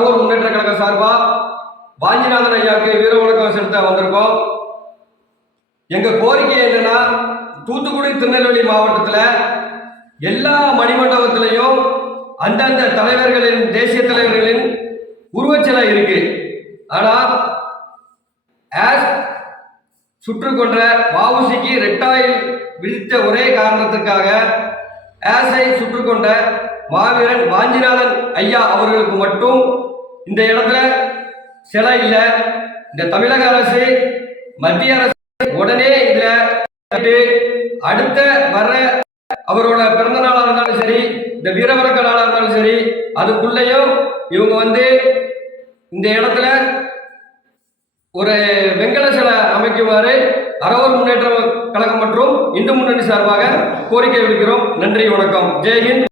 மற்றும் முன்னேற்ற கழக சார்பா வாஞ்சிநாதன் ஐயாவுக்கு வீர வணக்கம் செலுத்த வந்திருக்கோம். எங்க கோரிக்கை என்னன்னா தூத்துக்குடி திருநெல்வேலி மாவட்டத்துல எல்லா மணிமண்டபத்திலையும் அந்தந்த தலைவர்களின் தேசிய தலைவர்களின் உருவச்சிலை இருக்கு. ஆனா ஆஸ் சுற்று கொன்ற வவுசிக்கு ரெட்டாயில் விதித்த ஒரே காரணத்திற்காக ஆஸை சுற்று கொண்ட மாவீரன் வாஞ்சிநாதன் ஐயா அவர்களுக்கு மட்டும் இந்த இடத்துல சிலை இல்லை. இந்த தமிழக அரசு மத்திய அரசு உடனே இதுல அடுத்த வர்ற அவரோட பிறந்த நாளா இருந்தாலும் சரி இந்த வீரவரக்க நாளா இருந்தாலும் சரி அதுக்குள்ளேயும் இவங்க வந்து இந்த இடத்துல ஒரு வெங்கட சிலை அமைக்குமாறு அறவர் முன்னேற்ற கழகம் மற்றும் இந்து முன்னணி சார்பாக கோரிக்கை விடுக்கிறோம். நன்றி வணக்கம். ஜெய்ஹிந்த்.